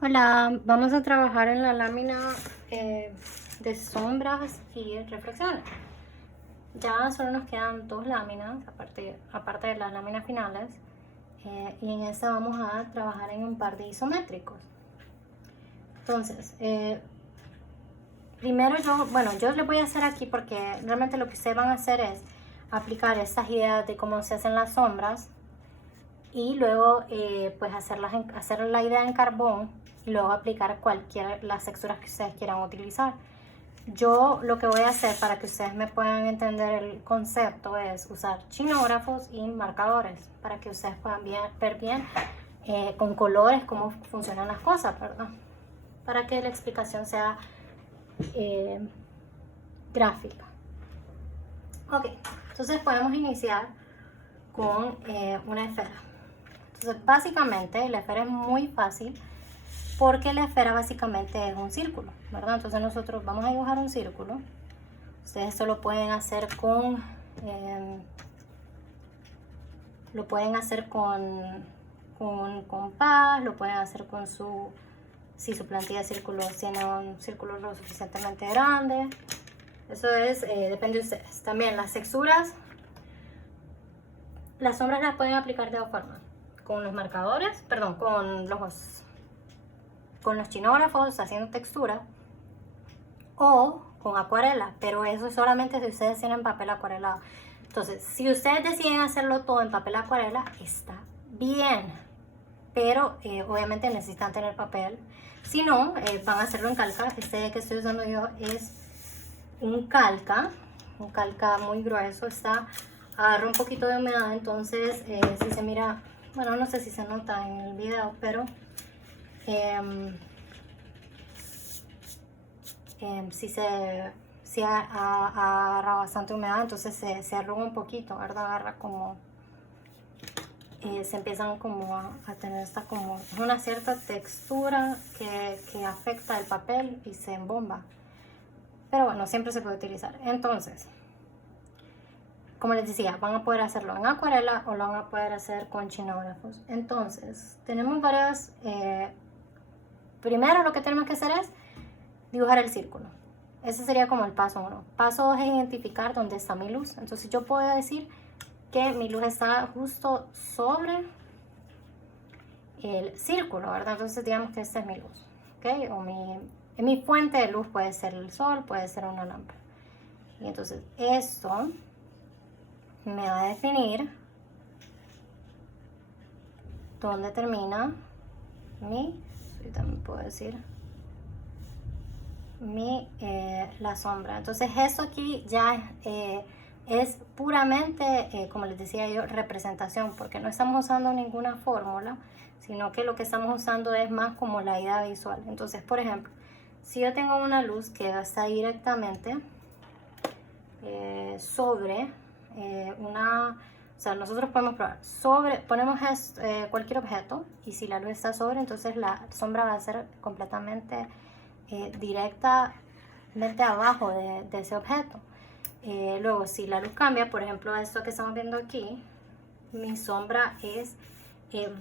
Hola, vamos a trabajar en la lámina de sombras y reflexiones. Ya solo nos quedan dos láminas, aparte de las láminas finales, y en esta vamos a trabajar en un par de isométricos. Entonces, primero yo les voy a hacer aquí porque realmente lo que ustedes van a hacer es aplicar estas ideas de cómo se hacen las sombras y luego pues hacer la idea en carbón y luego aplicar las texturas que ustedes quieran utilizar. Yo lo que voy a hacer para que ustedes me puedan entender el concepto es usar chinógrafos y marcadores para que ustedes puedan ver bien con colores cómo funcionan las cosas, ¿verdad? Para que la explicación sea gráfica. Ok, entonces podemos iniciar con una esfera. Entonces básicamente la esfera es muy fácil porque la esfera básicamente es un círculo, ¿verdad? Entonces nosotros vamos a dibujar un círculo. Ustedes esto lo pueden hacer con compás, lo pueden hacer con si su plantilla de círculos tiene un círculo lo suficientemente grande. Eso depende de ustedes. También las texturas, las sombras las pueden aplicar de dos formas. Con los marcadores, perdón, con los chinógrafos haciendo textura o con acuarela, pero eso es solamente si ustedes tienen papel acuarelado. Entonces, si ustedes deciden hacerlo todo en papel acuarela, está bien, pero obviamente necesitan tener papel. Si no, van a hacerlo en calca. Este que estoy usando yo es un calca muy grueso. Agarra un poquito de humedad, entonces si se mira, bueno, no sé si se nota en el video, pero si agarra bastante humedad, entonces se arruga un poquito, ¿verdad? Agarra como, se empiezan como a tener una cierta textura que afecta el papel y se embomba. Pero bueno, siempre se puede utilizar. Entonces, como les decía, van a poder hacerlo en acuarela o lo van a poder hacer con chinógrafos. Entonces, tenemos varias... primero lo que tenemos que hacer es dibujar el círculo. Ese sería como el paso 1. Paso 2 es identificar dónde está mi luz. Entonces yo puedo decir que mi luz está justo sobre el círculo, ¿verdad? Entonces digamos que esta es mi luz, ¿ok? Mi fuente de luz puede ser el sol, puede ser una lámpara. Y entonces esto me va a definir dónde termina ahorita me puedo decir, la sombra. Entonces esto aquí ya es puramente, como les decía yo, representación, porque no estamos usando ninguna fórmula, sino que lo que estamos usando es más como la idea visual. Entonces, por ejemplo, si yo tengo una luz que está directamente sobre o sea, nosotros podemos probar, ponemos cualquier objeto y si la luz está sobre, entonces la sombra va a ser completamente directamente abajo de ese objeto. Luego, si la luz cambia, por ejemplo, esto que estamos viendo aquí, mi sombra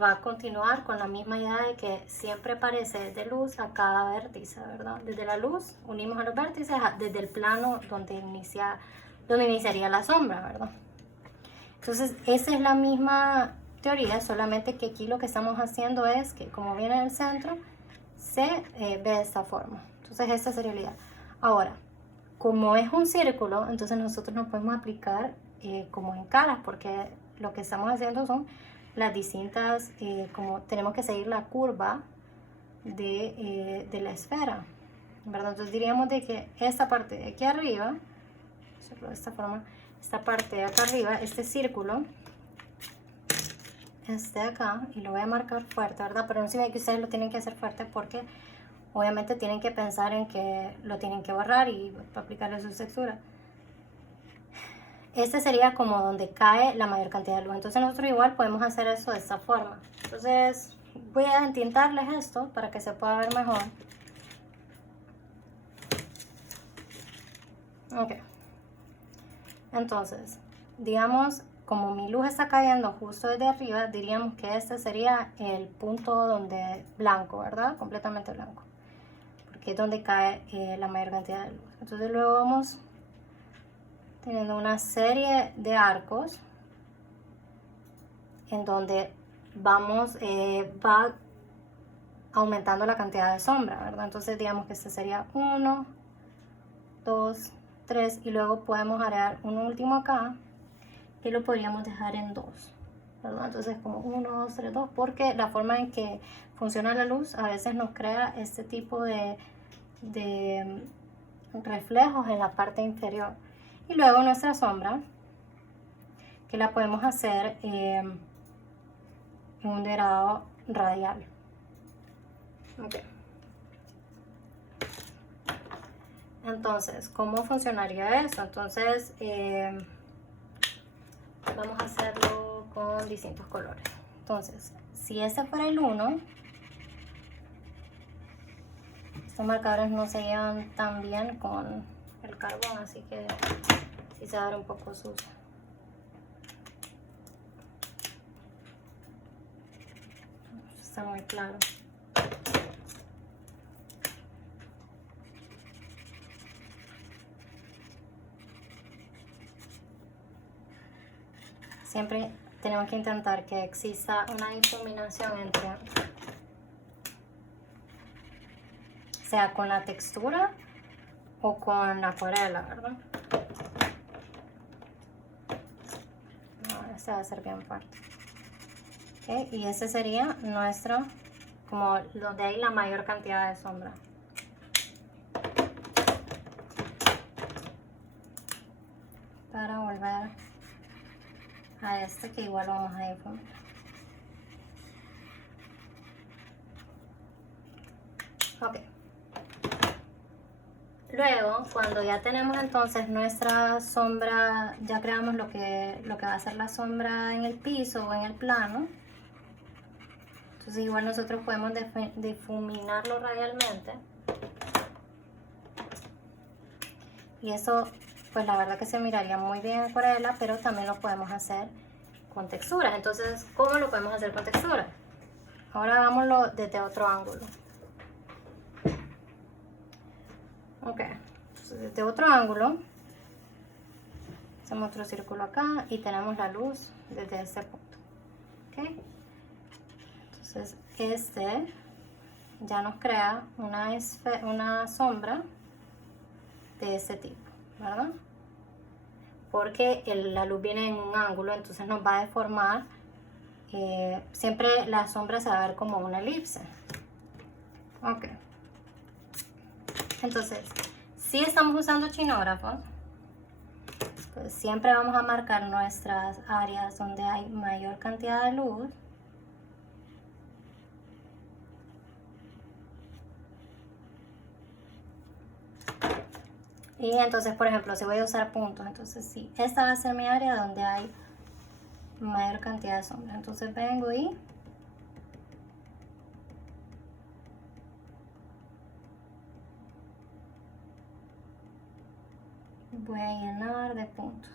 va a continuar con la misma idea de que siempre aparece de luz a cada vértice, ¿verdad? Desde la luz unimos a los vértices desde el plano donde iniciaría la sombra, ¿verdad? Entonces, esa es la misma teoría, solamente que aquí lo que estamos haciendo es que como viene del centro, se ve de esta forma. Entonces, esta sería la idea. Ahora, como es un círculo, entonces nosotros no podemos aplicar como en caras, porque lo que estamos haciendo son las distintas, como tenemos que seguir la curva de la esfera, ¿verdad? Entonces diríamos de que esta parte de aquí arriba, de esta forma, esta parte de acá arriba, este círculo, este de acá, y lo voy a marcar fuerte, ¿verdad? Pero no significa que ustedes lo tienen que hacer fuerte porque obviamente tienen que pensar en que lo tienen que borrar y aplicarle su textura. Este sería como donde cae la mayor cantidad de luz. Entonces nosotros igual podemos hacer eso de esta forma. Entonces voy a entintarles esto para que se pueda ver mejor. Ok. Entonces, digamos, como mi luz está cayendo justo desde arriba, diríamos que este sería el punto donde blanco, ¿verdad? Completamente blanco. Porque es donde cae la mayor cantidad de luz. Entonces luego vamos teniendo una serie de arcos en donde va aumentando la cantidad de sombra, ¿verdad? Entonces digamos que este sería 1, 2, 3 y luego podemos agregar un último acá y lo podríamos dejar en 2, ¿verdad? Entonces como 1, 2, 3, 2, porque la forma en que funciona la luz a veces nos crea este tipo de reflejos en la parte inferior. Y luego nuestra sombra, que la podemos hacer en un degradado radial. Okay. Entonces, ¿cómo funcionaría eso? Entonces, vamos a hacerlo con distintos colores. Entonces, si ese fuera el 1, estos marcadores no se llevan tan bien con el carbón, así que sí se va a ver un poco sucio. Está muy claro. Siempre tenemos que intentar que exista una difuminación entre, sea con la textura o con la acuarela, ¿verdad? Ahora este va a ser bien fuerte. Okay, y ese sería nuestro, como donde hay la mayor cantidad de sombra. Para volver a este que igual vamos a difuminar. Ok. Luego, cuando ya tenemos entonces nuestra sombra, ya creamos lo que va a ser la sombra en el piso o en el plano. Entonces igual nosotros podemos difuminarlo radialmente. Y eso, pues la verdad que se miraría muy bien en acuarela, pero también lo podemos hacer con texturas. Entonces, ¿cómo lo podemos hacer con texturas? Ahora hagámoslo desde otro ángulo. Ok, entonces desde otro ángulo, hacemos otro círculo acá y tenemos la luz desde este punto. Ok, entonces este ya nos crea una sombra de este tipo, ¿verdad? Porque la luz viene en un ángulo, entonces nos va a deformar. Siempre la sombra se va a ver como una elipse. Ok. Entonces, si estamos usando chinógrafos, pues siempre vamos a marcar nuestras áreas donde hay mayor cantidad de luz. Y entonces, por ejemplo, si voy a usar puntos, entonces sí, esta va a ser mi área donde hay mayor cantidad de sombra. Entonces vengo y voy a llenar de puntos.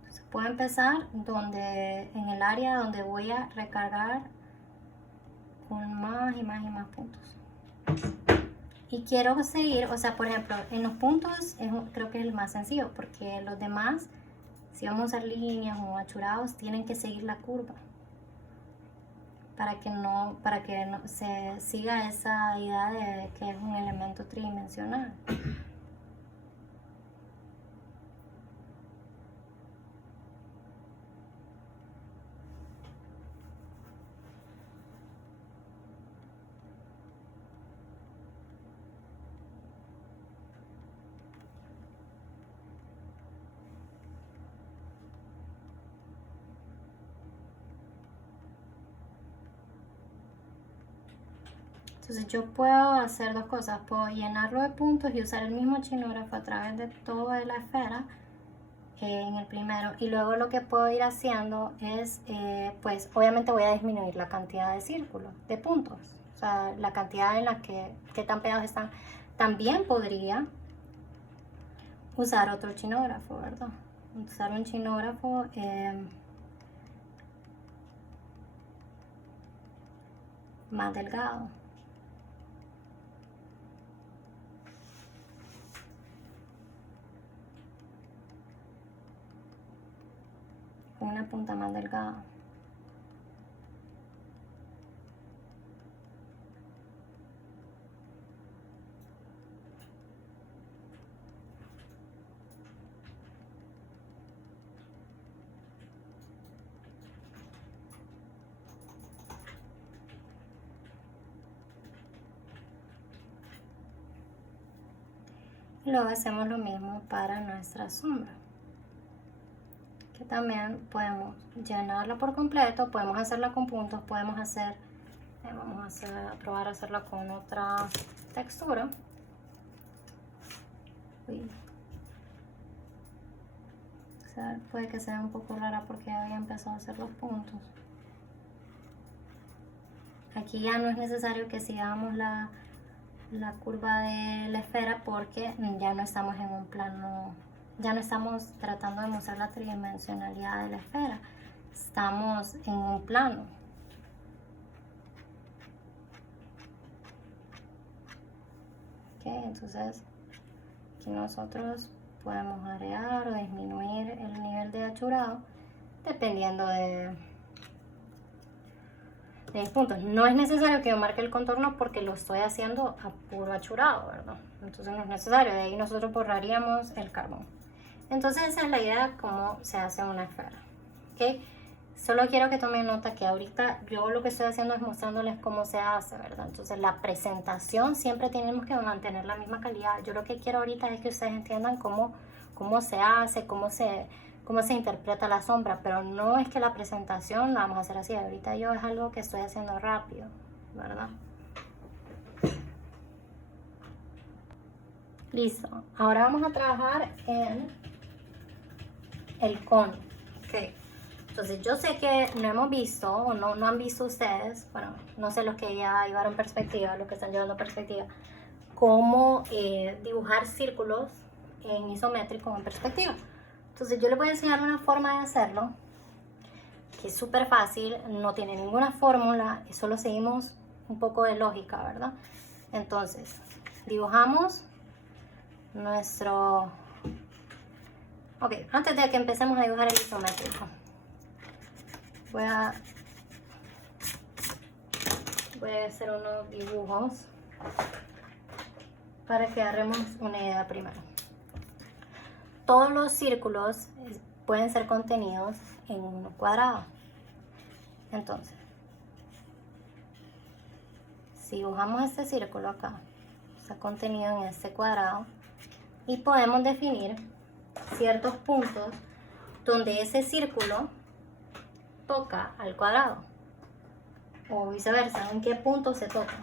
Entonces puedo empezar en el área donde voy a recargar con más y más y más puntos. Y quiero seguir, o sea, por ejemplo, en los puntos creo que es el más sencillo, porque los demás, si vamos a usar líneas o achurados, tienen que seguir la curva para que no se siga esa idea de que es un elemento tridimensional. Entonces yo puedo hacer dos cosas, puedo llenarlo de puntos y usar el mismo chinógrafo a través de toda la esfera en el primero, y luego lo que puedo ir haciendo es, pues obviamente voy a disminuir la cantidad de círculos, de puntos, o sea, la cantidad en la que tan pegados están. También podría usar otro chinógrafo, ¿verdad? usar un chinógrafo más delgado. Una punta más delgada. Luego hacemos lo mismo para nuestra sombra, que también podemos llenarla por completo, podemos hacerla con puntos, podemos hacer, vamos a probar a hacerla con otra textura. Uy. O sea, puede que sea un poco rara porque había empezado a hacer los puntos. Aquí ya no es necesario que sigamos la curva de la esfera porque ya no estamos en un plano, ya no estamos tratando de mostrar la tridimensionalidad de la esfera, estamos en un plano. Ok, entonces aquí nosotros podemos agregar o disminuir el nivel de achurado dependiendo de mis puntos. No es necesario que yo marque el contorno porque lo estoy haciendo a puro achurado, ¿verdad? Entonces no es necesario, de ahí nosotros borraríamos el carbón. Entonces esa es la idea de cómo se hace una esfera, ¿ok? Solo quiero que tomen nota que ahorita yo lo que estoy haciendo es mostrándoles cómo se hace, ¿verdad? Entonces la presentación siempre tenemos que mantener la misma calidad. Yo lo que quiero ahorita es que ustedes entiendan cómo se hace, cómo se interpreta la sombra, pero no es que la presentación la vamos a hacer así. Ahorita yo es algo que estoy haciendo rápido, ¿verdad? Listo. Ahora vamos a trabajar en el cono. Okay. Entonces yo sé que no hemos visto, o no han visto ustedes, bueno, no sé los que ya llevaron perspectiva, los que están llevando perspectiva, cómo dibujar círculos en isométrico en perspectiva. Entonces yo les voy a enseñar una forma de hacerlo, que es súper fácil, no tiene ninguna fórmula, solo seguimos un poco de lógica, ¿verdad? Entonces, dibujamos nuestro... Ok, antes de que empecemos a dibujar el isométrico, voy a hacer unos dibujos para que agarremos una idea primero. Todos los círculos pueden ser contenidos en un cuadrado. Entonces, si dibujamos este círculo acá, está contenido en este cuadrado, y podemos definir ciertos puntos donde ese círculo toca al cuadrado, o viceversa, en qué punto se toca.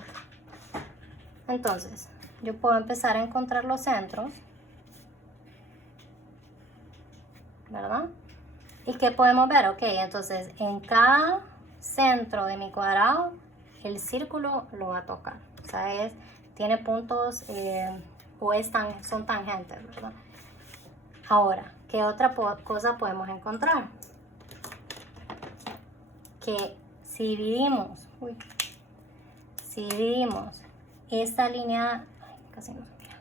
Entonces, yo puedo empezar a encontrar los centros, ¿verdad? ¿Y qué podemos ver? Ok, entonces en cada centro de mi cuadrado el círculo lo va a tocar. O sea, tiene puntos o son tangentes, ¿verdad? Ahora, ¿qué otra cosa podemos encontrar? Que si dividimos esta línea, ay, casi no se mira.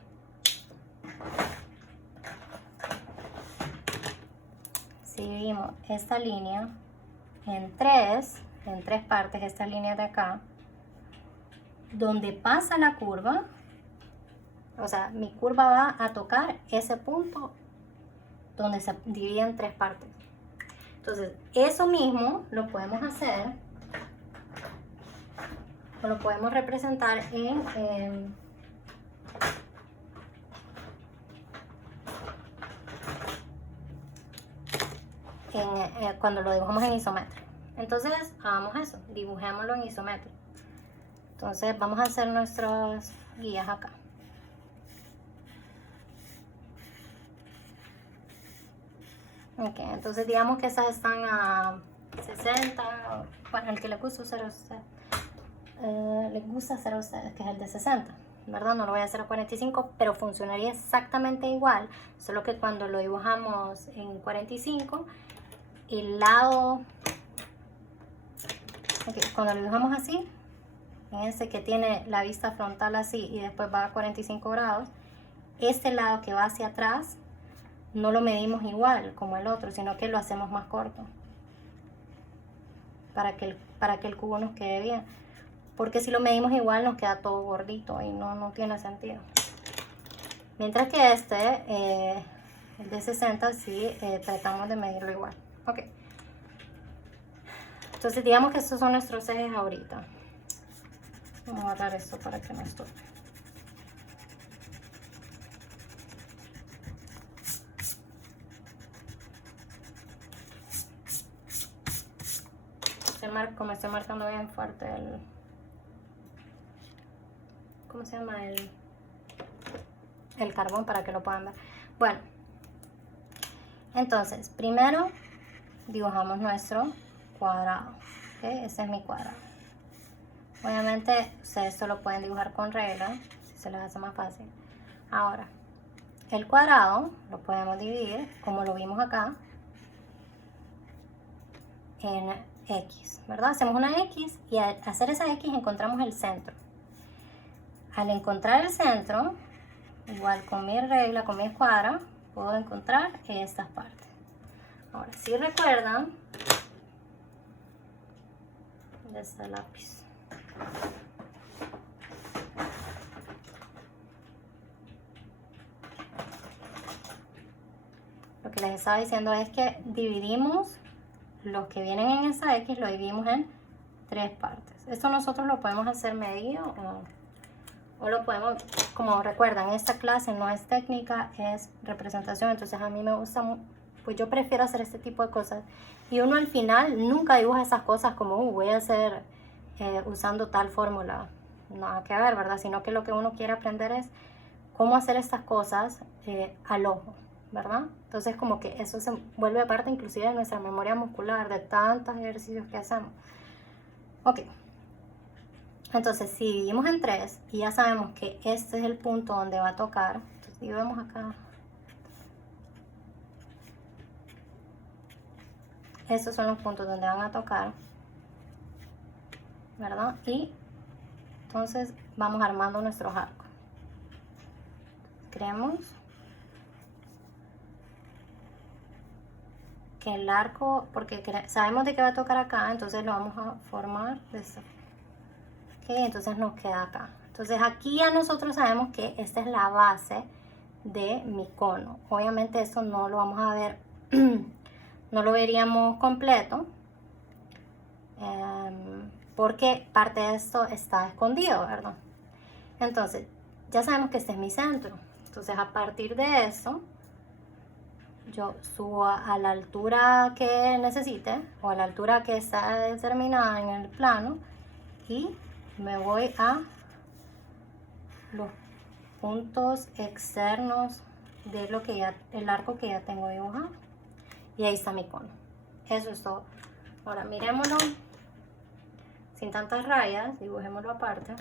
Si dividimos esta línea en tres partes, esta línea de acá, donde pasa la curva, o sea, mi curva va a tocar ese punto donde se divide en tres partes. Entonces, eso mismo lo podemos hacer, o lo podemos representar cuando lo dibujamos en isométrico. Entonces, hagamos eso, dibujémoslo en isométrico. Entonces, vamos a hacer nuestras guías acá. Ok, entonces digamos que esas están a 60, bueno, el que le gusta usar le gusta hacer a ustedes, que es el de 60. ¿verdad? No lo voy a hacer a 45, pero funcionaría exactamente igual, solo que cuando lo dibujamos en 45, el lado, cuando lo dibujamos así, fíjense que tiene la vista frontal así y después va a 45 grados, este lado que va hacia atrás no lo medimos igual como el otro, sino que lo hacemos más corto para que el cubo nos quede bien, porque si lo medimos igual nos queda todo gordito y no tiene sentido. Mientras que el de 60, sí tratamos de medirlo igual. Ok, entonces digamos que estos son nuestros ejes ahorita. Vamos a agarrar esto para que no estorbe. Como estoy marcando bien fuerte el... ¿Cómo se llama? El carbón, para que lo puedan ver. Bueno, entonces primero dibujamos nuestro cuadrado. ¿Okay? Ese es mi cuadrado. Obviamente ustedes esto lo pueden dibujar con regla, si se les hace más fácil. Ahora, el cuadrado lo podemos dividir, como lo vimos acá, en X, ¿verdad? Hacemos una X y al hacer esa X encontramos el centro. Al encontrar el centro, igual con mi regla, con mi escuadra, puedo encontrar estas partes. Ahora, si recuerdan, ¿dónde está el lápiz? Lo que les estaba diciendo es que dividimos los que vienen en esa X, lo dividimos en 3 partes. Esto nosotros lo podemos hacer medido o lo podemos, como recuerdan, esta clase no es técnica, es representación, entonces a mí me gusta, pues yo prefiero hacer este tipo de cosas. Y uno al final nunca dibuja esas cosas como, voy a hacer usando tal fórmula. Nada que ver, ¿verdad? Sino que lo que uno quiere aprender es cómo hacer estas cosas al ojo, ¿verdad? Entonces como que eso se vuelve parte inclusive de nuestra memoria muscular, de tantos ejercicios que hacemos. Ok. Entonces, si dividimos en 3 y ya sabemos que este es el punto donde va a tocar, entonces dividimos acá. Estos son los puntos donde van a tocar, ¿verdad? Y entonces vamos armando nuestros arcos. Creemos que el arco, porque sabemos de que va a tocar acá, entonces lo vamos a formar de esta forma. Okay, entonces nos queda acá. Entonces aquí ya nosotros sabemos que esta es la base de mi cono. Obviamente esto no lo vamos a ver, no lo veríamos completo, porque parte de esto está escondido, ¿verdad? Entonces ya sabemos que este es mi centro. Entonces a partir de eso, yo subo a la altura que necesite o a la altura que está determinada en el plano y me voy a los puntos externos de lo que el arco que ya tengo dibujado y ahí está mi cono. Eso es todo. Ahora miremoslo sin tantas rayas, dibujémoslo aparte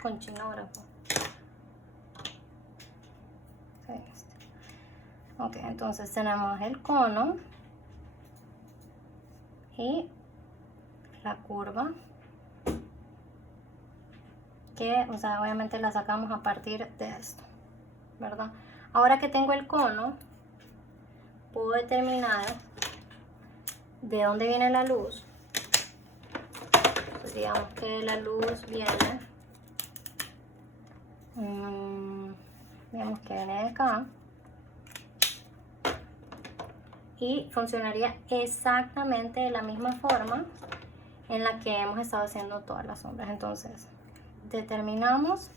con chinógrafo. Ok, entonces tenemos el cono y la curva que, o sea, obviamente la sacamos a partir de esto, ¿verdad? Ahora que tengo el cono, puedo determinar de dónde viene la luz. Pues digamos que la luz viene, digamos que viene de acá. Y funcionaría exactamente de la misma forma en la que hemos estado haciendo todas las sombras. Entonces, determinamos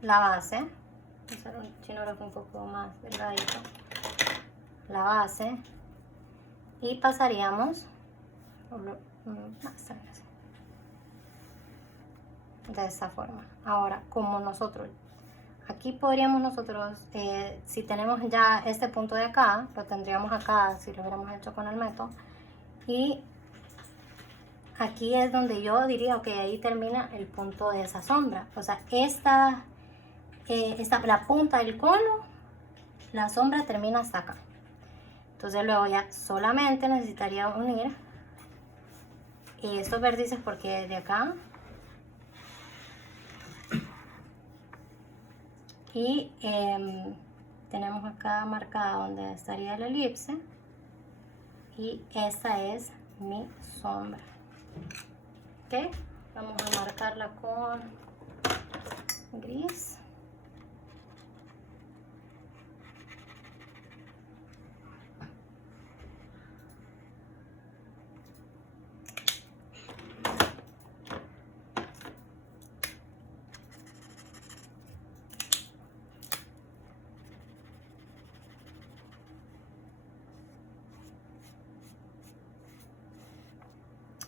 la base. Voy a usar un chinógrafo un poco más delgadito. La base. Y pasaríamos de esa forma. Ahora, como nosotros... Aquí podríamos nosotros, si tenemos ya este punto de acá, lo tendríamos acá si lo hubiéramos hecho con el método. Y aquí es donde yo diría, ok, ahí termina el punto de esa sombra. O sea, la punta del cono, la sombra termina hasta acá. Entonces luego ya solamente necesitaría unir estos vértices porque de acá y tenemos acá marcada donde estaría el elipse y esta es mi sombra. Ok, vamos a marcarla con gris.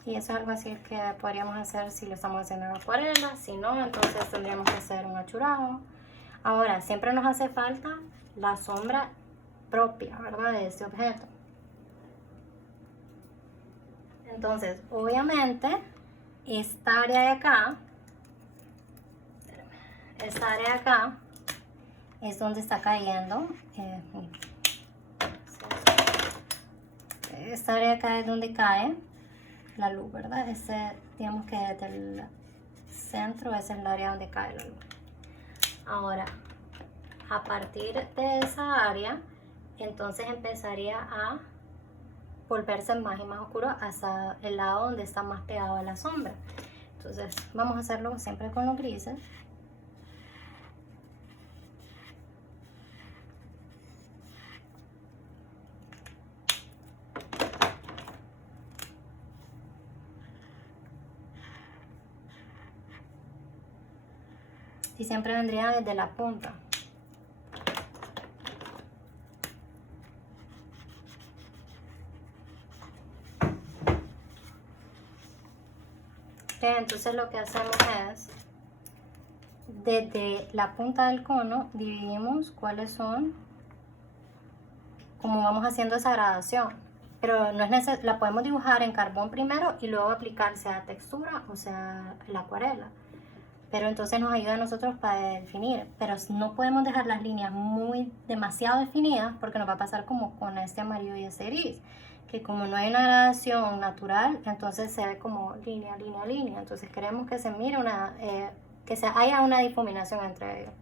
Y eso es algo así que podríamos hacer si lo estamos haciendo en acuarela. Si no, entonces tendríamos que hacer un achurado. Ahora, siempre nos hace falta la sombra propia, ¿verdad? De este objeto. Entonces, obviamente, esta área de acá es donde está cayendo. Esta área de acá es donde cae la luz, ¿verdad? Digamos que desde el centro es el área donde cae la luz. Ahora, a partir de esa área, entonces empezaría a volverse más y más oscuro hasta el lado donde está más pegado a la sombra. Entonces, vamos a hacerlo siempre con los grises. Y siempre vendría desde la punta. Entonces lo que hacemos es, desde la punta del cono, dividimos cuáles son, como vamos haciendo esa gradación. Pero no es la podemos dibujar en carbón primero y luego aplicar sea textura o sea la acuarela. Pero entonces nos ayuda a nosotros para definir, pero no podemos dejar las líneas demasiado definidas porque nos va a pasar como con este amarillo y este gris, que como no hay una gradación natural, entonces se ve como línea, línea, línea. Entonces queremos que se mire haya una difuminación entre ellos,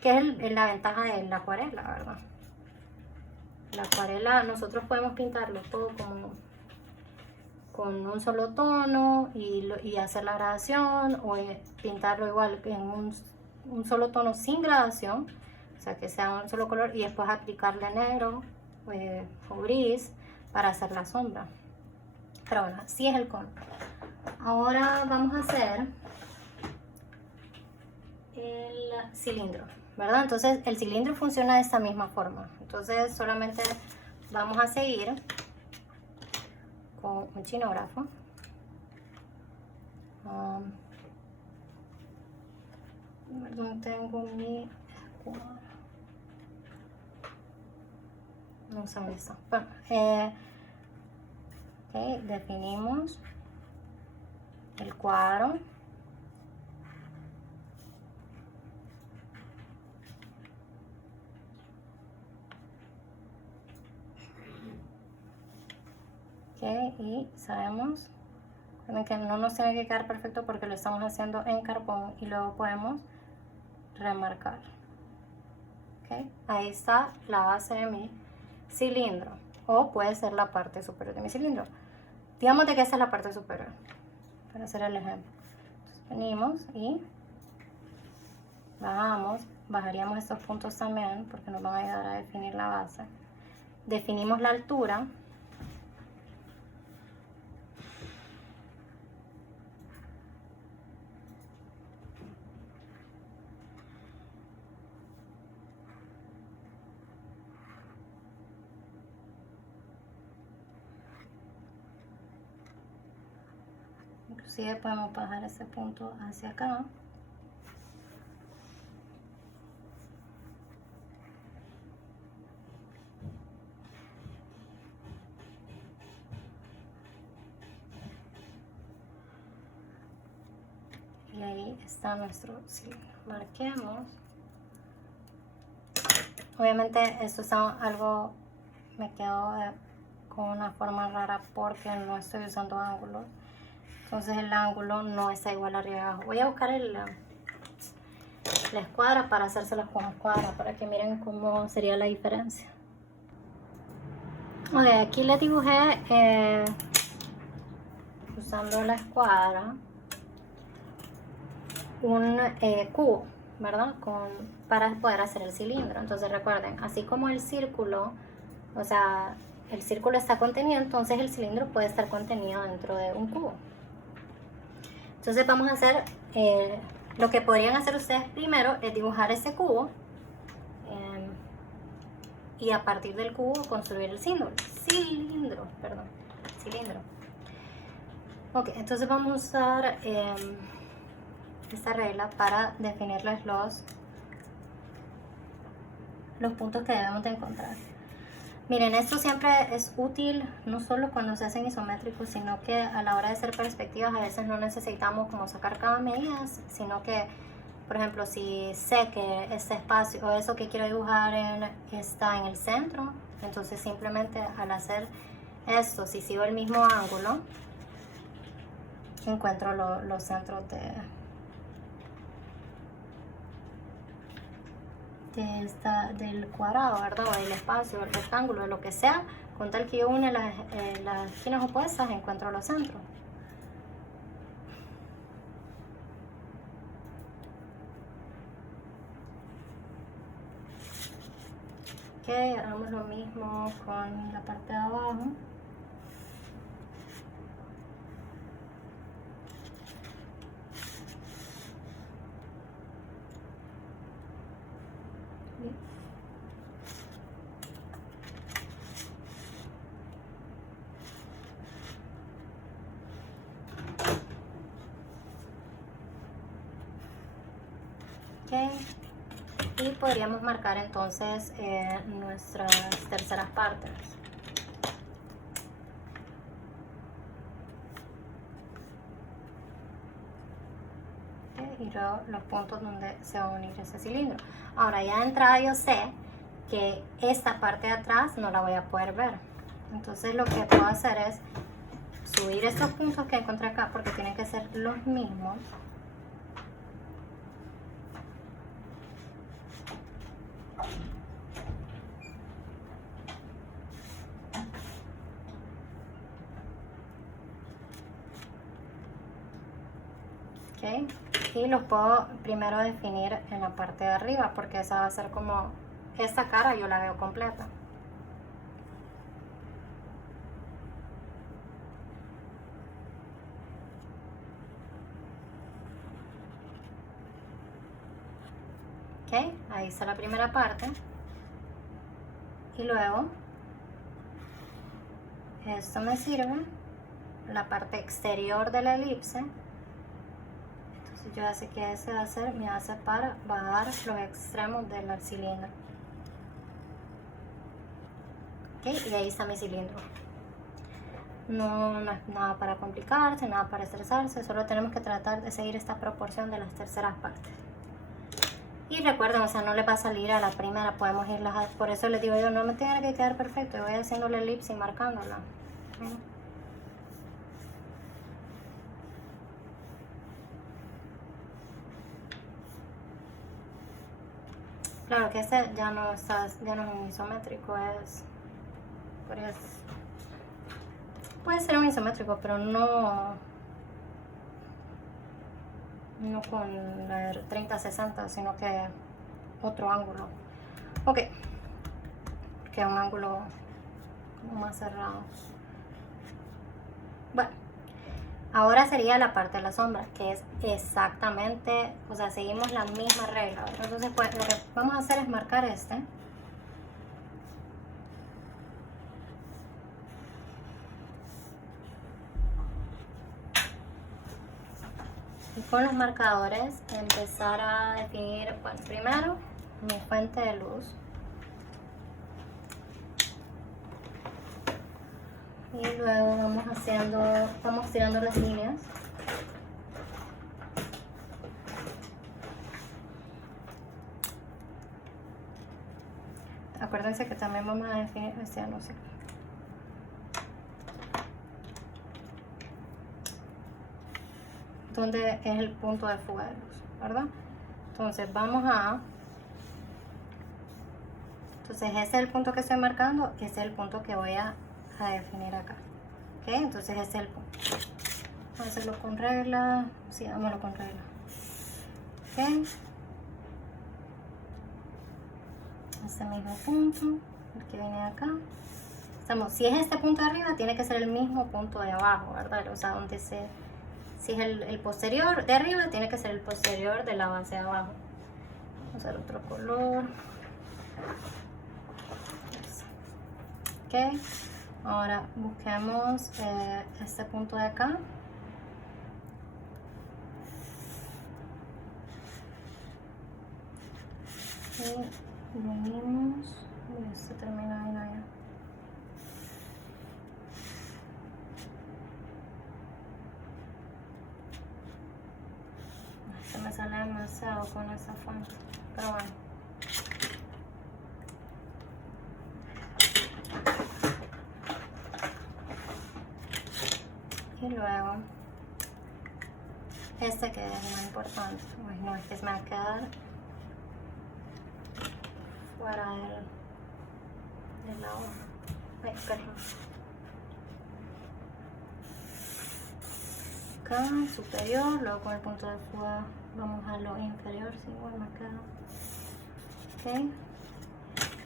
que es la ventaja de la acuarela, ¿verdad? La acuarela nosotros podemos pintarlo todo como con un solo tono y hacer la gradación, o pintarlo igual en un solo tono sin gradación, o sea que sea un solo color, y después aplicarle negro o gris para hacer la sombra. Pero bueno, así es el cono. Ahora vamos a hacer el cilindro, ¿verdad? Entonces el cilindro funciona de esta misma forma. Entonces solamente vamos a seguir con un chinógrafo. ¿Dónde tengo mi escuadra? No sé dónde está. Bueno, okay, definimos el cuadro. Okay, y sabemos que no nos tiene que quedar perfecto porque lo estamos haciendo en carbón y luego podemos remarcar. Okay, ahí está la base de mi cilindro, o puede ser la parte superior de mi cilindro. Digamos de que esa es la parte superior para hacer el ejemplo. Entonces venimos y bajaríamos estos puntos también porque nos van a ayudar a definir la base. Definimos la altura. Inclusive podemos bajar ese punto hacia acá. Y ahí está nuestro cilindro. Marquemos. Obviamente esto es algo, me quedó con una forma rara porque no estoy usando ángulos. Entonces el ángulo no está igual arriba y abajo. Voy a buscar la escuadra para hacérselas con escuadra para que miren cómo sería la diferencia. Ok, aquí les dibujé usando la escuadra un cubo, ¿verdad? Para poder hacer el cilindro. Entonces recuerden, así como el círculo, o sea, el círculo está contenido, entonces el cilindro puede estar contenido dentro de un cubo. Entonces vamos a hacer, lo que podrían hacer ustedes primero es dibujar ese cubo y a partir del cubo construir el cilindro. Ok, entonces vamos a usar esta regla para definirles los puntos que debemos de encontrar. Miren, esto siempre es útil, no solo cuando se hacen isométricos, sino que a la hora de hacer perspectivas a veces no necesitamos como sacar cada medida, sino que, por ejemplo, si sé que este espacio o eso que quiero dibujar está en el centro, entonces simplemente al hacer esto, si sigo el mismo ángulo, encuentro los centros del cuadrado, ¿verdad? O del espacio, del rectángulo, de lo que sea, con tal que yo une las esquinas opuestas, encuentro los centros. Ok, hagamos lo mismo con la parte de abajo. Okay. Y podríamos marcar entonces nuestras terceras partes. Okay. Y luego los puntos donde se va a unir ese cilindro. Ahora ya de entrada yo sé que esta parte de atrás no la voy a poder ver. Entonces lo que puedo hacer es subir estos puntos que encontré acá porque tienen que ser los mismos. Okay. Y los puedo primero definir en la parte de arriba porque esa va a ser como, esta cara yo la veo completa. Ok, ahí está la primera parte. Y luego, esto me sirve, la parte exterior de la elipse. Entonces yo ya sé que ese va a ser mi base para bajar los extremos del cilindro. Ok, y ahí está mi cilindro. No es nada para complicarse, nada para estresarse, solo tenemos que tratar de seguir esta proporción de las terceras partes. Y recuerden, o sea, no le va a salir a la primera, podemos irlas por eso les digo yo, no me tiene que quedar perfecto, yo voy haciendo la elipse y marcándola. Claro que este ya no es un isométrico, puede ser un isométrico, pero no con la 30-60, sino que otro ángulo. Ok, que es un ángulo como más cerrado. Bueno, ahora sería la parte de la sombra, que es exactamente, o sea, seguimos la misma regla. Entonces, pues, lo que vamos a hacer es marcar este. Y con los marcadores empezar a definir, bueno, primero mi fuente de luz. Y luego vamos tirando las líneas. Acuérdense que también vamos a definir hacia no sé. Donde es el punto de fuga de luz, ¿verdad? Entonces vamos a... Entonces ese es el punto que estoy marcando, ese es el punto que voy a definir acá. ¿Ok? Entonces ese es el punto. Vamos a hacerlo con regla. Sí, hagámoslo con regla. ¿Ok? Ese mismo punto, el que viene de acá. Estamos, si es este punto de arriba, tiene que ser el mismo punto de abajo, ¿verdad? O sea, donde se... Si es el posterior de arriba, tiene que ser el posterior de la base de abajo. Vamos a hacer otro color. Ok. Ahora busquemos este punto de acá. Y lo unimos. Y se termina ahí, allá. Se me sale demasiado con esa fuente, pero bueno. Y luego, este que es muy importante. Uy, no, es que se me va a quedar fuera de la hoja. Ay, perdón. Acá, superior, luego con el punto de fuga vamos a lo inferior, si igual me queda. Ok.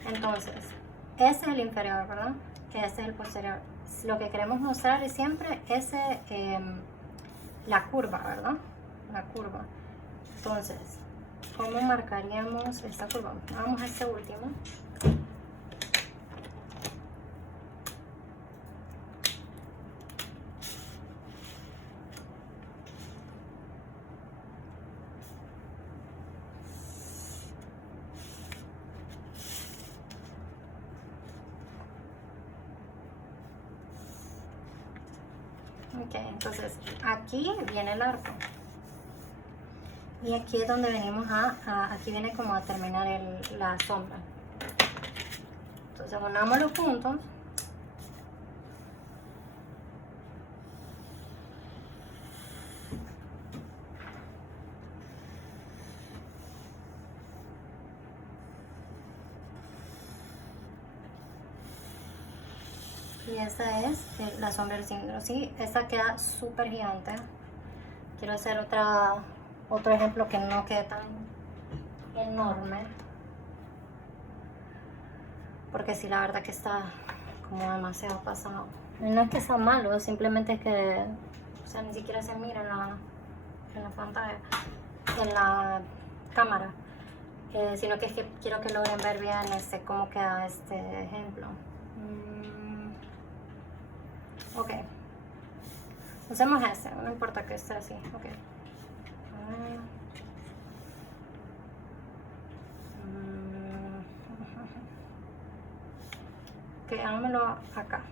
Entonces, ese es el inferior, ¿verdad? Ese es el posterior. Lo que queremos mostrar es siempre la curva, ¿verdad? La curva. Entonces, ¿cómo marcaríamos esta curva? Vamos a este último. Ok, entonces aquí viene el arco. Y aquí es donde venimos aquí viene como a terminar la sombra. Entonces unamos los puntos. Y esa es la sombra del cilindro. Sí, esta queda súper gigante. Quiero hacer otro ejemplo que no quede tan enorme. Porque sí, la verdad que está como demasiado pasado. No es que sea malo, simplemente es que, o sea, ni siquiera se mira en la pantalla, en la cámara. Sino que es que quiero que logren ver bien cómo queda este ejemplo. Ok. Usemos este, no importa que esté así. Ok. Ok, hagámoslo acá.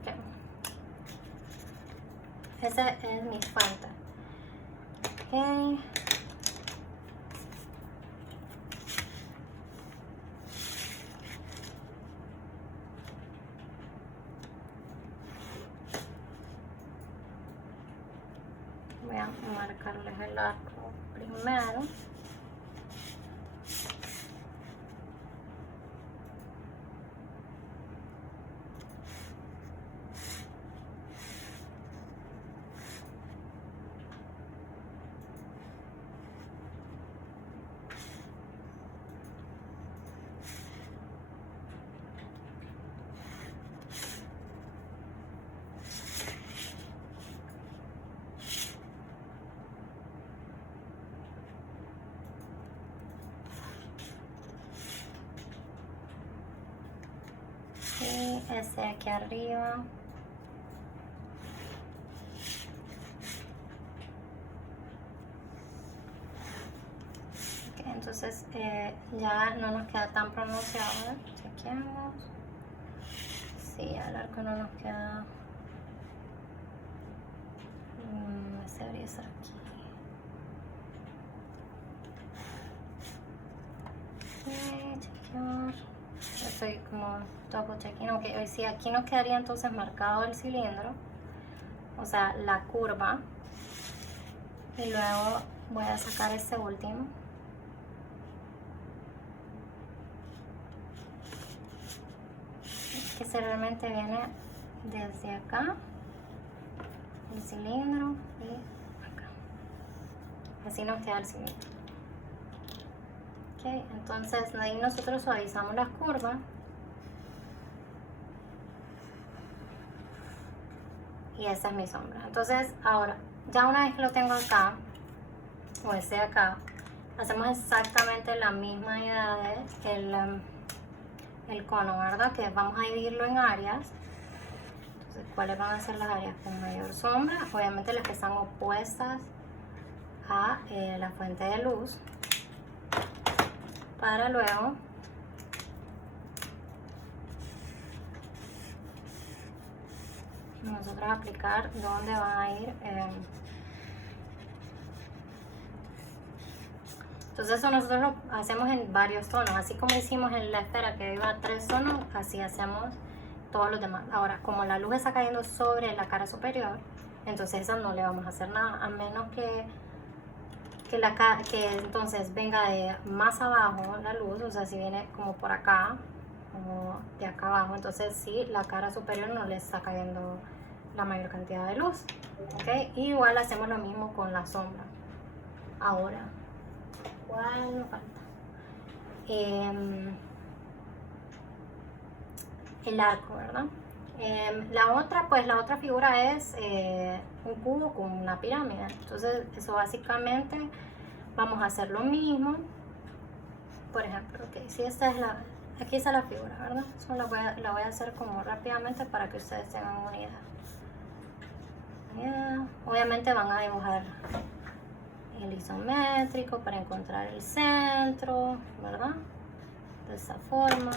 Okay. Esa es mi fuente. Ok. Voy a marcarles el arco primero. Y ese aquí arriba. Okay, entonces ya no nos queda tan pronunciado. Chequeamos. Sí, el arco no nos queda. Ese debería estar aquí. Okay, chequeamos. estoy como double checking. Ok, sí, aquí nos quedaría entonces marcado el cilindro, o sea, la curva. Y luego voy a sacar este último. Que se realmente viene desde acá, el cilindro, y acá. Así nos queda el cilindro. Ok, entonces ahí nosotros suavizamos las curvas. Y esa es mi sombra. Entonces ahora, ya una vez que lo tengo acá, o ese de acá, hacemos exactamente la misma idea de el cono, ¿verdad? Que vamos a dividirlo en áreas. Entonces, ¿cuáles van a ser las áreas con mayor sombra? Obviamente las que están opuestas a la fuente de luz, para luego nosotros aplicar dónde van a ir. Entonces eso nosotros lo hacemos en varios tonos, así como hicimos en la esfera que iba a 3 tonos, así hacemos todos los demás. Ahora, como la luz está cayendo sobre la cara superior, entonces esa no le vamos a hacer nada, a menos que entonces venga de más abajo la luz, o sea, si viene como por acá, como de acá abajo, entonces sí, la cara superior no le está cayendo la mayor cantidad de luz, ¿ok? Igual hacemos lo mismo con la sombra. Ahora, ¿cuál nos falta? El arco, ¿verdad? La otra figura es un cubo con una pirámide. Entonces, eso básicamente vamos a hacer lo mismo. Por ejemplo, okay, si esta es aquí está la figura, ¿verdad? Eso la voy a hacer como rápidamente para que ustedes tengan una idea. Obviamente van a dibujar el isométrico para encontrar el centro, ¿verdad? De esa forma.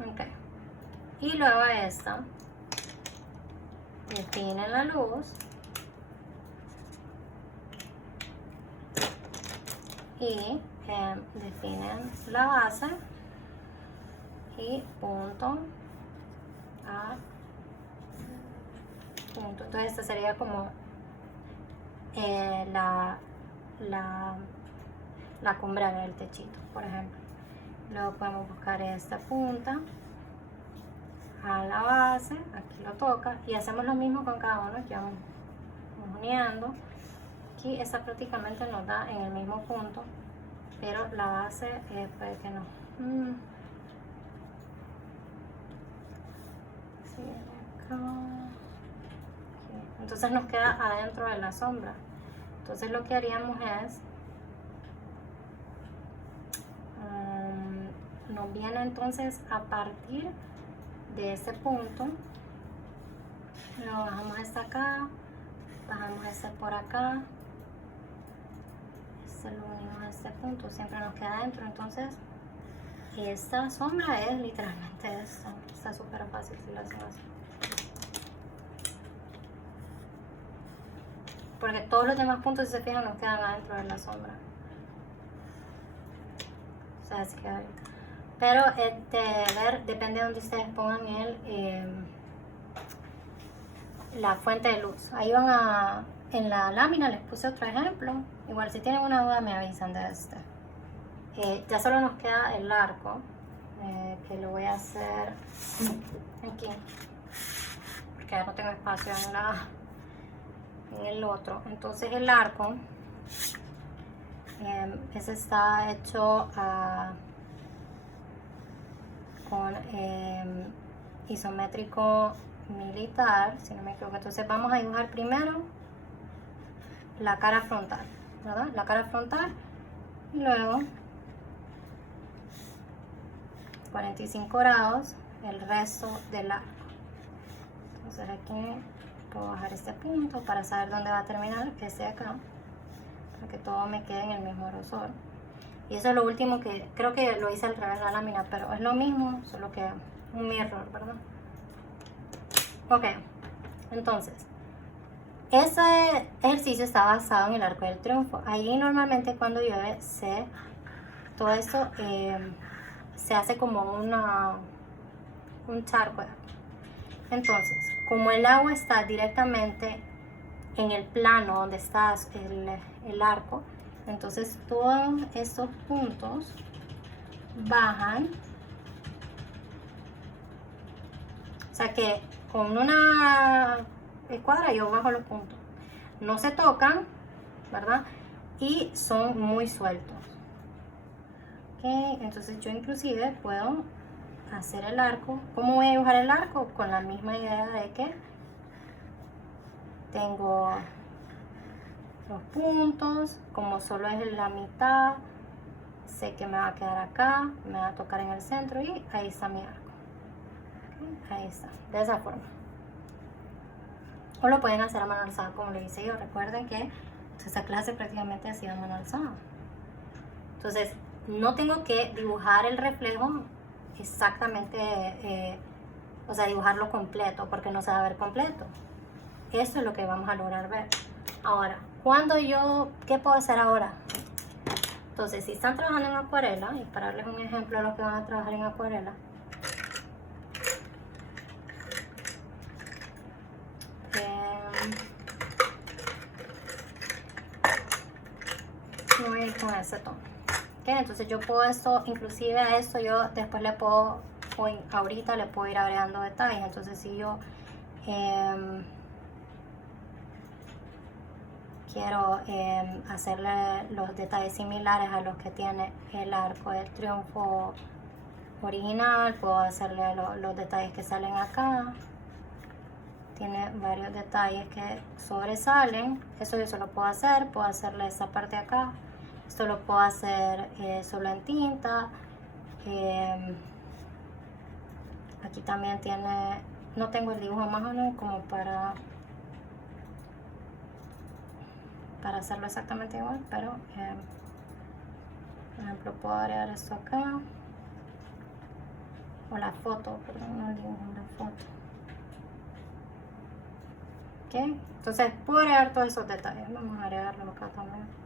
Ok. Y luego esta, definen la luz y definen la base y punto a punto. Entonces esta sería como la cumbre del techito, por ejemplo. Luego podemos buscar esta punta a la base, aquí lo toca y hacemos lo mismo con cada uno, ya vamos uniendo. Aquí esta prácticamente nos da en el mismo punto, pero la base puede que no. Sí, acá. Entonces nos queda adentro de la sombra. Entonces lo que haríamos es nos viene entonces a partir de ese punto, lo bajamos hasta acá, bajamos este por acá, este lo unimos a este punto, siempre nos queda adentro. Entonces esta sombra es literalmente esta, está súper fácil si lo hacen así, porque todos los demás puntos, si se fijan, nos quedan adentro de la sombra. O sea, así que pero depende de donde ustedes pongan la fuente de luz. Ahí en la lámina les puse otro ejemplo. Igual si tienen una duda me avisan de este. Ya solo nos queda el arco, que lo voy a hacer aquí, porque ya no tengo espacio en el otro. Entonces el arco, ese está hecho con isométrico militar, si no me equivoco. Entonces vamos a dibujar primero la cara frontal, ¿verdad? La cara frontal y luego 45 grados el resto del arco. Entonces aquí puedo bajar este punto para saber dónde va a terminar este de acá, para que todo me quede en el mismo grosor. Y eso es lo último que creo que lo hice al revés de la lámina, pero es lo mismo, solo que un mirror, ¿verdad? Ok, entonces ese ejercicio está basado en el Arco del Triunfo. Ahí normalmente cuando llueve todo eso se hace como un charco. Entonces, como el agua está directamente en el plano donde está el arco, entonces todos estos puntos bajan. O sea que con una escuadra yo bajo los puntos. No se tocan, ¿verdad? Y son muy sueltos. ¿Ok? Entonces yo inclusive puedo hacer el arco. ¿Cómo voy a dibujar el arco? Con la misma idea de que tengo los puntos, como solo es la mitad, sé que me va a quedar acá, me va a tocar en el centro y ahí está mi arco. ¿Okay? Ahí está, de esa forma. O lo pueden hacer a mano alzada como lo hice yo. Recuerden que esta clase prácticamente ha sido a mano alzada. Entonces, no tengo que dibujar el reflejo exactamente, o sea, dibujarlo completo, porque no se va a ver completo. Eso es lo que vamos a lograr ver. Ahora, ¿qué puedo hacer ahora? Entonces, si están trabajando en acuarela, y para darles un ejemplo de los que van a trabajar en acuarela, voy a ir con ese tono. ¿Okay? Entonces yo puedo inclusive a esto yo después le puedo, ahorita le puedo ir agregando detalles. Entonces si yo quiero hacerle los detalles similares a los que tiene el Arco del Triunfo original, puedo hacerle los detalles que salen acá. Tiene varios detalles que sobresalen. Eso yo solo puedo hacerle esa parte acá. Esto lo puedo hacer solo en tinta. Aquí también tiene, no tengo el dibujo más o menos como para hacerlo exactamente igual, pero por ejemplo puedo agregar esto acá, o la foto, perdón, no el dibujo, la foto. ¿Okay? Entonces puedo agregar todos esos detalles. Vamos a agregarlo acá también.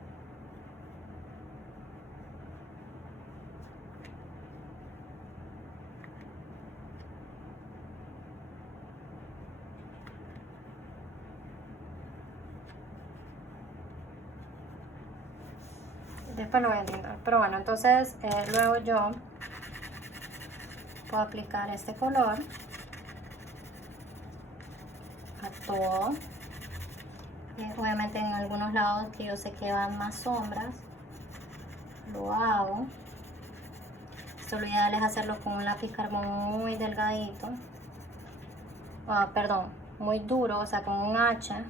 Después lo voy a intentar, pero bueno, entonces luego yo puedo aplicar este color a todo. Obviamente en algunos lados que yo sé que van más sombras, lo hago. Esto lo ideal es hacerlo con un lápiz carbón muy delgadito, perdón, muy duro, o sea con un hacha.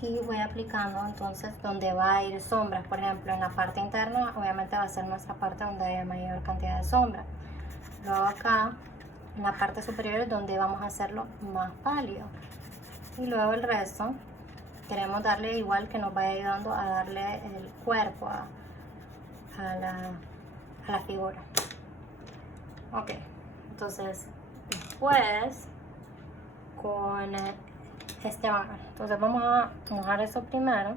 Y voy aplicando entonces donde va a ir sombras. Por ejemplo, en la parte interna obviamente va a ser nuestra parte donde haya mayor cantidad de sombras. Luego acá en la parte superior es donde vamos a hacerlo más pálido. Y luego el resto queremos darle igual, que nos vaya ayudando a darle el cuerpo a la figura. Ok, entonces después con este banner, entonces vamos a mojar eso primero.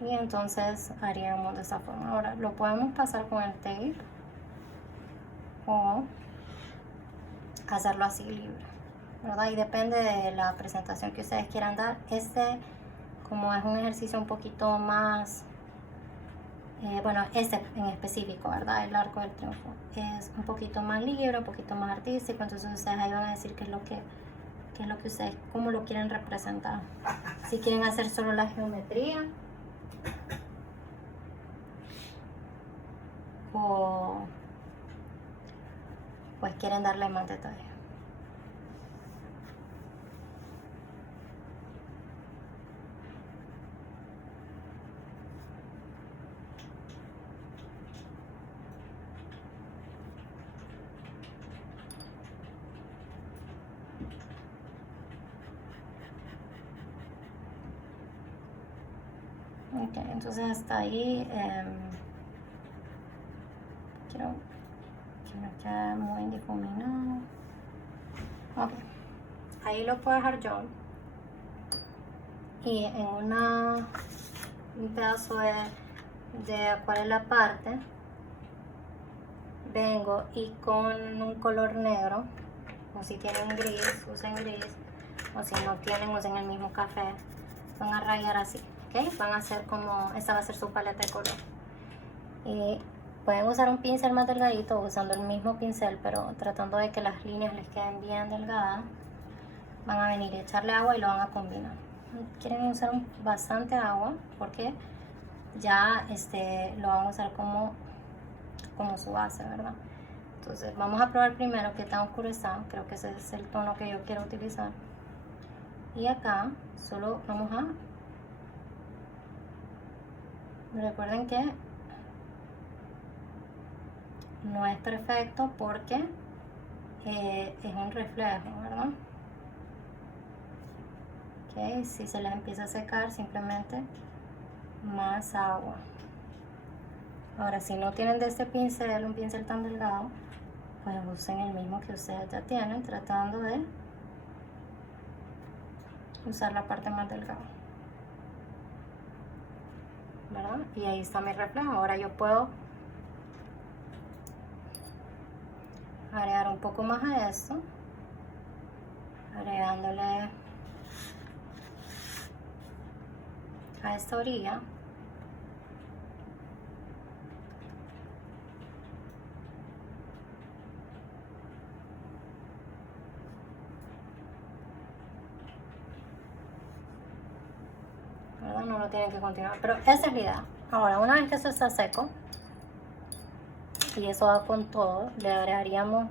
Y entonces haríamos de esta forma. Ahora lo podemos pasar con el tape o hacerlo así libre, ¿verdad? Y depende de la presentación que ustedes quieran dar. Como es un ejercicio un poquito más, bueno, este en específico, ¿verdad? El Arco del Triunfo es un poquito más libre, un poquito más artístico. Entonces ustedes ahí van a decir qué es lo que ustedes, cómo lo quieren representar. Si quieren hacer solo la geometría o pues quieren darle más detalle. Ok, entonces hasta ahí ya muy difuminado. Ok, ahí lo puedo dejar yo. Y en un pedazo de acuarela aparte, vengo y con un color negro, o si tienen gris, usen gris, o si no tienen, usen el mismo café, van a rayar así, ¿ok? Van a hacer como, esta va a ser su paleta de color. Y pueden usar un pincel más delgadito usando el mismo pincel, pero tratando de que las líneas les queden bien delgadas. Van a venir y echarle agua y lo van a combinar. Quieren usar bastante agua porque ya lo van a usar como su base, ¿verdad? Entonces vamos a probar primero qué tan oscuro está. Creo que ese es el tono que yo quiero utilizar. Y acá solo vamos a... Recuerden que no es perfecto porque es un reflejo, ¿verdad? Ok, si se les empieza a secar, simplemente más agua. Ahora, si no tienen de este pincel, un pincel tan delgado, pues usen el mismo que ustedes ya tienen, tratando de usar la parte más delgada, ¿verdad? Y ahí está mi reflejo. Ahora yo puedo agregar un poco más a esto, agregándole a esta orilla ¿verdad? No lo tienen que continuar, pero esa es la idea. Ahora, una vez que eso está seco y eso va con todo, le agregaríamos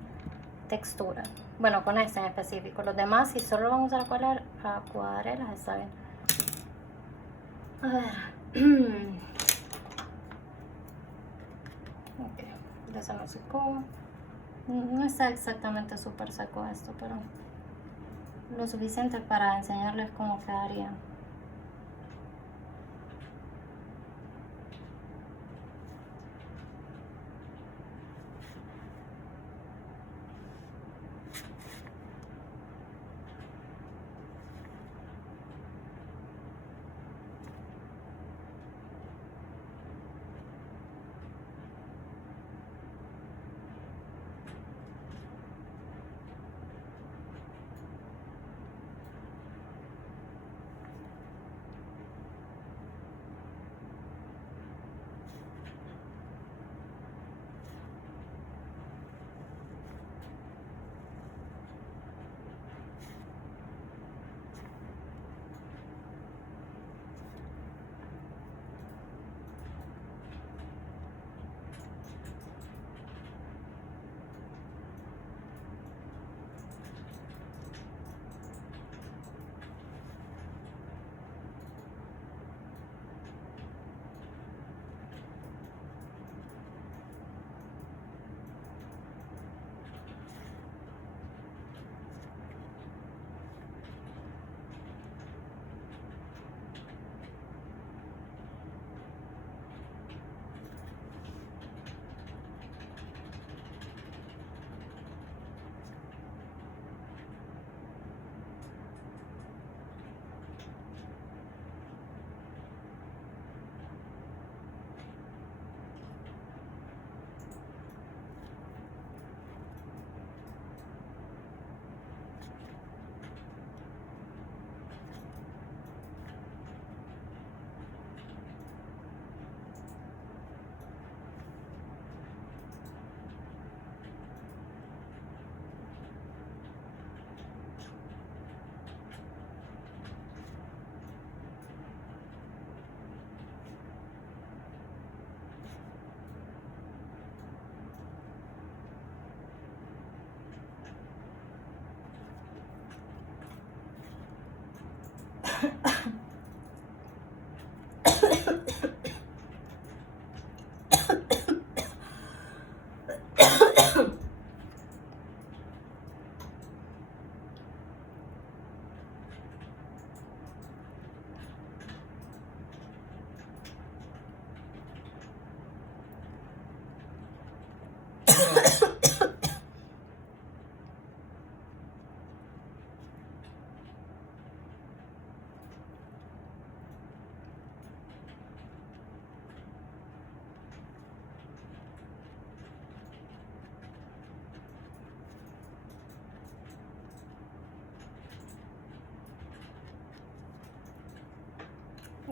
textura. Bueno, con este en específico. Los demás, si solo van a usar acuarelas, está bien. A ver. Ok, ya se nos secó. No está exactamente súper seco esto, pero lo suficiente para enseñarles cómo quedaría.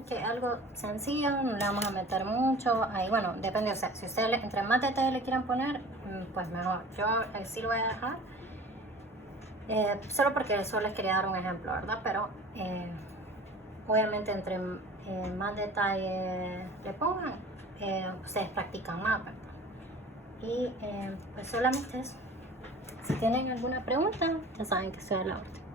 que algo sencillo, no le vamos a meter mucho. Ahí, bueno, depende, o sea, si ustedes entre más detalles le quieran poner, pues mejor. Yo sí lo voy a dejar. Solo porque solo les quería dar un ejemplo, ¿verdad? Pero obviamente entre más detalles le pongan, ustedes practican más, ¿verdad? Y pues solamente eso. Si tienen alguna pregunta, ya saben que estoy a la orden.